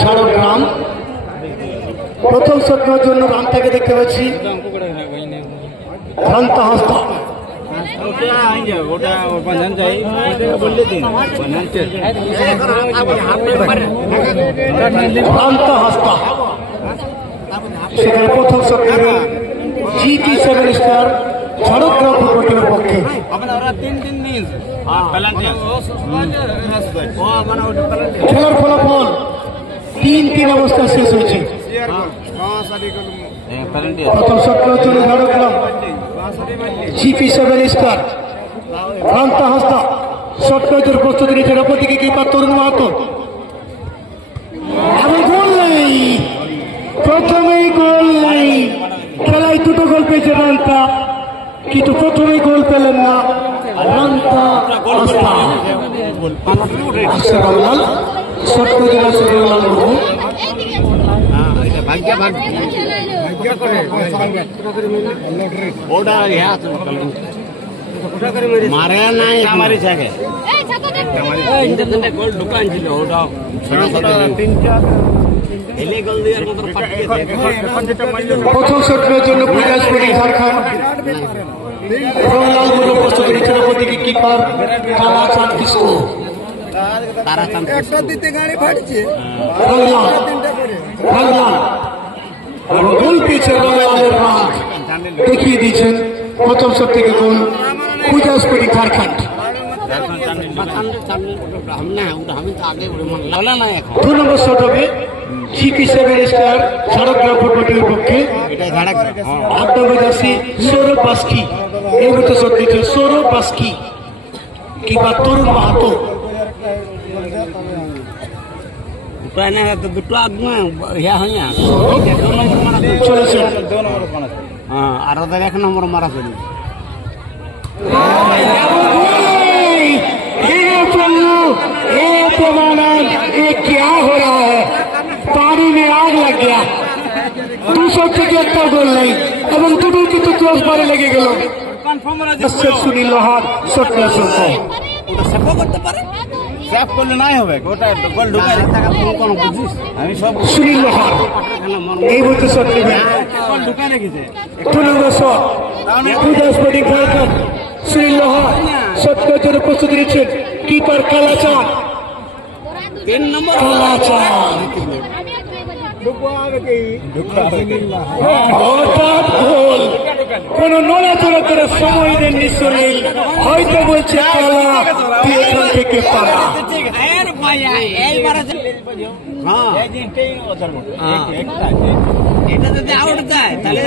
ঝাড়গ্রাম প্রথম শটটার জন্য রানটাকে দেখতে পাচ্ছি ঘন্টা হস্তা সেখানে প্রথম shot GT 7 star Jhargram football টিমের পক্ষে খেলার ফলাফল 3-3 অবস্থা শেষ হয়েছে। প্রথম শটটার জন্য ঝাড়গ্রাম জিটি 7 স্টার ঘন্টা হস্তা শটটার প্রস্তুতি নিচ্ছে অপরদিকে কিপার তরুণ মাহাতো গোল নেই, প্রথমেই গোল নেই। খেলায় দুটো গোল পেয়েছে রান্তা, কিন্তু প্রথমেই গোল পেলেন না রান্তা হস্তা। মারে নাই আমার গোল ঢুকান ছিল ওটা প্রথম শটের জন্য ঝাড়খণ্ড প্রস্তুতি নিচ্ছেন অপরদিকে কিপার কালাচাঁদ কিশোর। গোল পেয়েছে দেখিয়ে দিয়েছেন প্রথম শট থেকে গোল পূজা স্পোর্টিং ঝাড়খণ্ড। 2 নম্বর শট হবে জিটি 7 স্টার ঝাড়গ্রাম ফুটবল টিমের পক্ষে। 8 নম্বর জার্সি সৌরভ বাস্কি এই মতো শট দিচ্ছে সৌরভ বাস্কি কিংবা তরুণ মাহাতো। দুটো চলেছে আর 1 নম্বর মারা চলি ये क्या हो रहा है, पानी में आग लग गया। 200 থেকে একটা গোল নেই এবং দুটো কিন্তু ক্রস বারে লেগে গেল। সুনীল লোহার শটটা চলছে করতে পারে করলে নাই হবে ওটা গোল ঢুকাই কোন বুঝিস আমি সব সুনীল লোহার এই বলতে শট নেবে গোল ঢুকাই রেখেছে 2 নম্বর শট পূজা স্পোর্টিং ঝাড়খণ্ড। সুনীল লোহার শটটার জন্য প্রস্তুতি নিচ্ছেন কিপার কালাচাঁদ। 3 নম্বর হঠাৎ গোল, কোন নড়াচড়া করে সময় দেননি সুনীল, হয়তো বলছে খেলা এখান থেকে পালা। এটা যদি আউট দেয় তাহলে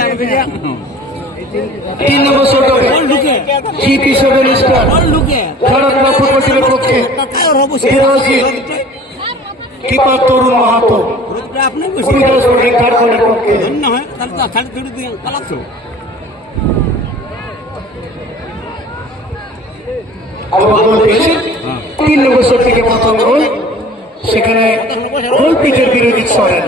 3 নম্বর শট হবে জিটি 7 স্টার ঝাড়গ্রাম ফুটবল টিমের পক্ষে। কিপার তরুণ মাহাতো ঝাড়খণ্ডের পক্ষে। 3 নম্বর শট থেকে প্রথম গোল, সেখানে গোল পিচের বিরোধী সরেন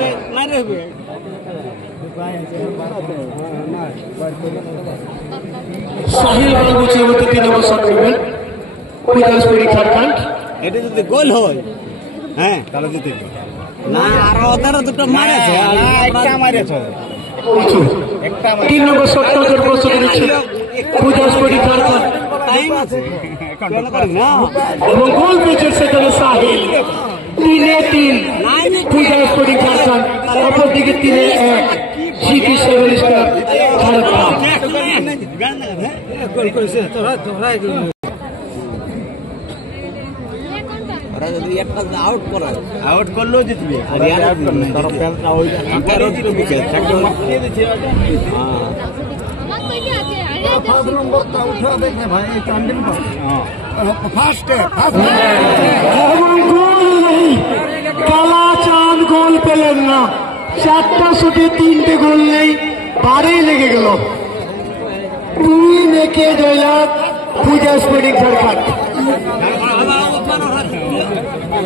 সাহিল বাবুচির মধ্যে 3 নম্বর শট নেবেন পূজা স্পোর্টিং ঝাড়খণ্ড। এটা যদি গোল হয় হ্যাঁ তাহলে জিতে না, আর ওদের দুটো মারেছে একটা মারেছে 3 নম্বর শটটার জন্য প্রস্তুতি নিচ্ছে পূজা স্পোর্টিং ঝাড়খণ্ড এবং গোল পেয়েছে সেখানে সাহিল। 3-3 পূজা স্পোর্টিং ঝাড়খণ্ড, অপরদিকে 3-1 জিটি 7 স্টার ঝাড়গ্রাম। আউট করলেও জিতবে কালাচাঁদ গোল পেলেন না, 4টা শুটে 3টে গোল নেই, বারেই লেগে গেল। 2 মেকে জয়লাভ পূজা স্পোর্টিং ঝাড়খণ্ড।